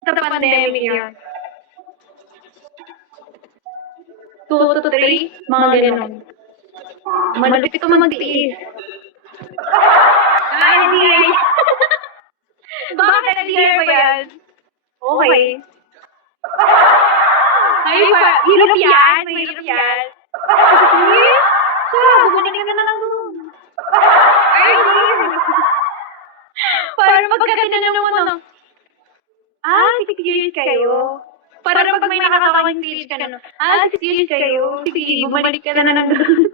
Sa pandemic yun. 2 to 3, mga ganun. Malapit ko magtiis. Hindi ay. Bakit clear ba yan? Okay. Ay, hirap yan. Mahirap yan. Siya, bumalik ka na lang doon. Ay, para magkaganda naman, no? 6 years kayo. Para pag may nakakawang stage ka, no? 6 years kayo. Sige, bumalik ka na lang doon.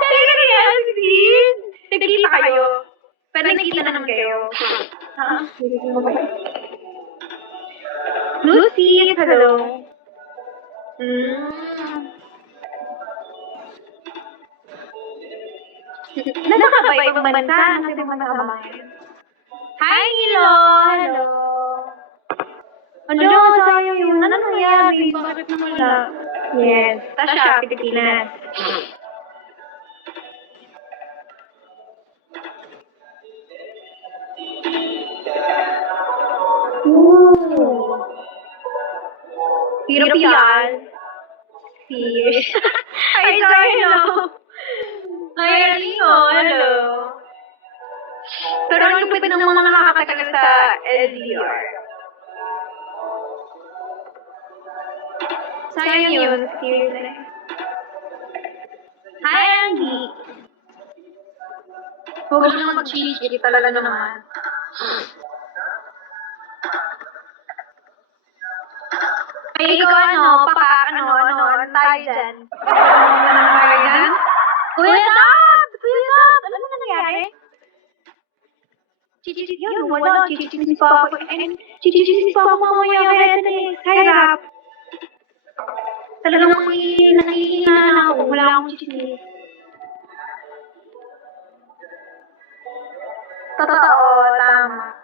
Talaga na yan, sis. Nagkita kayo. Pero nagkita naman kayo. Lucy, hello. Nasa ka ba ibang bansa? Nasa ibang bansa ka ba? Hi, hello. Hello. Hello, sayang yun. Ano nangyari? Bakit nawala? Yes. Tasha, Pilipinas. Hirap yan. Fish. Hi, hello. Hi, Alino. Hello. Pero ang lupit ng mga nakakatagal sa LDR. Sayang yun. Seriously. Hi, Andy. Huwag lang mag-chili-chili talaga naman. Ay, ikaw ano tayo dyan? Kuya Tab! Ano na nangyari? Chichichis yun, wala. Chichichis pa ako. Chichichis pa ako mamaya kaya hirap. Talagang nakihina na ako. Wala akong chichichis. Totoo, tama.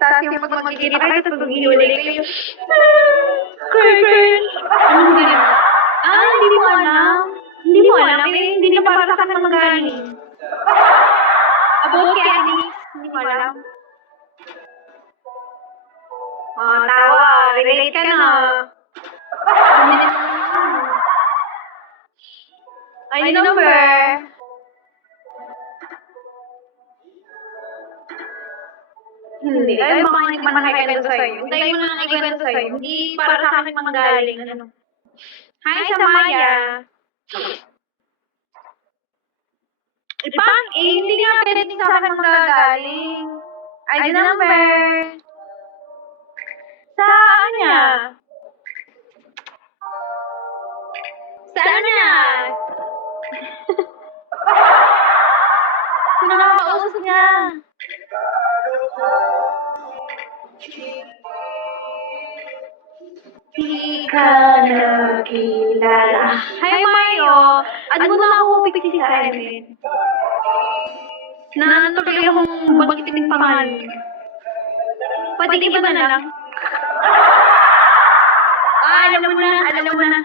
Tapos yung mag-magiging kayo, tapos mag-iulay kayo. Cringe! Anong ganyan? Hindi mo alam. Hindi na para sa akin magaling. About kay Agnes, hindi mo alam. Tawa. Relate ka na. Ay, number. Hindi. Ay, baka hindi man nakikwento sa'yo. Hintayin mo na lang ikwento sa'yo. Hindi para sa akin manggaling. Hi, Samaya. Hindi nga pwede sa akin manggagaling. ID number. Saan niya? Saan niya? Sino nakakausap niya? Di ka nakilala. Hi, Mayo. Mo na ako pipiksi sa amin. Natuloy akong bagtitin pangalan. Pwede ka ba na lang? Alam mo na.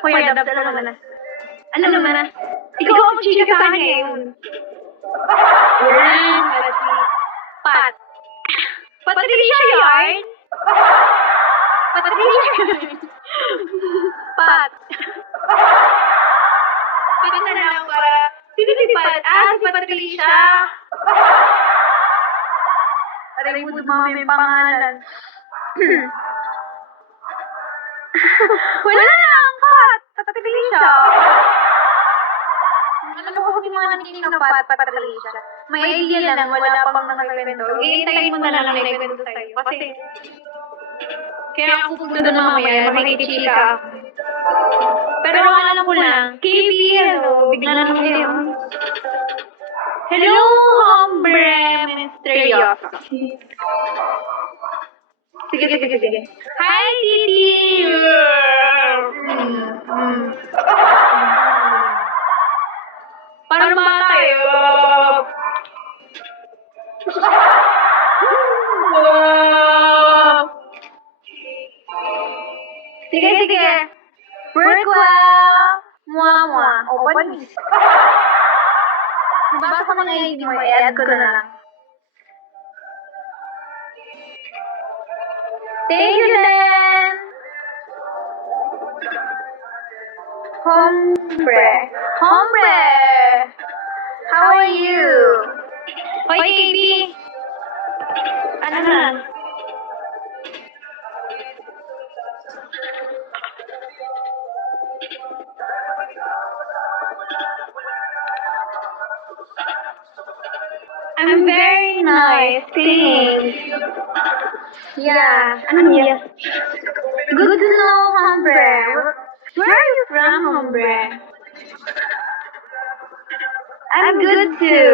Kuya Dabs, alam mo na. Ikaw ang chika sa akin ngayon. Yan, Pat. Patricia yarn? Pat. Pwede na lang para... Sino si Pat? Si Patricia. Aray mo dumami yung pangalan. Wala lang, Pat. Patricia. Ano ko yung mga nakikinig ng Patricia? May idea lang, wala pang nakakwento. Iintayin mo na lang nakakwento sa'yo. Kasi... Kaya ako pupunta doon mamaya, makikichika ako. Pero ang alam ko lang, KB, hello, bigla na naman kayo. Hello, hombre, Mr. Yofa. Sige. Hi, Titi! Parang bata tayo. Sige. Work well. Mwah. Open. Nabasa ko na yung ID mo, i-add ko na lang. Thank you, Dan. Hombre. Hombre. How are you? Hoy, KB. Ano na? I'm very nice, thanks. Yeah, ano yes? Good to know, hombre. Where are you from, hombre? I'm good too.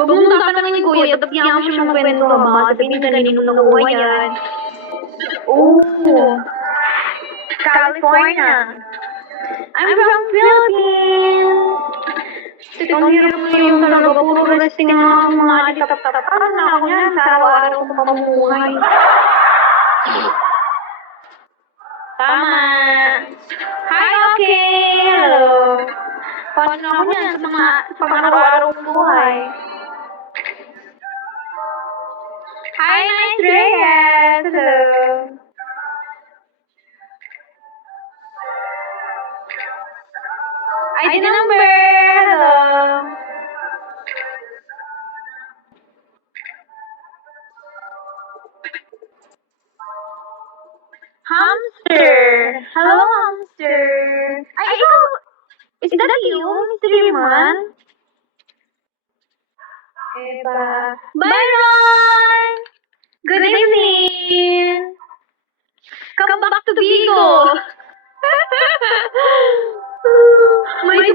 Huwag mong tatanungin ni Kuya, dapat niya mo siya magkwento ba? Sabihin niya galing nung nakuha yan. Oh, California. I'm from Philippines. Ang hirap mo yung talaga, puro resting ang mga alitap-tap. Parang na ako yan sa araw-araw kong pamumuhay. Tama. Hi, okay. Hello. Paano na ako yan sa mga pang-araw-araw kong buhay? Hi, Miss Reyes. Hello. ID number. Hello. Hamster. Hello, hamster. Ay, ikaw. Is that you, Mr. Riman? Eba. Byron! Good evening! Come back to Bigo! May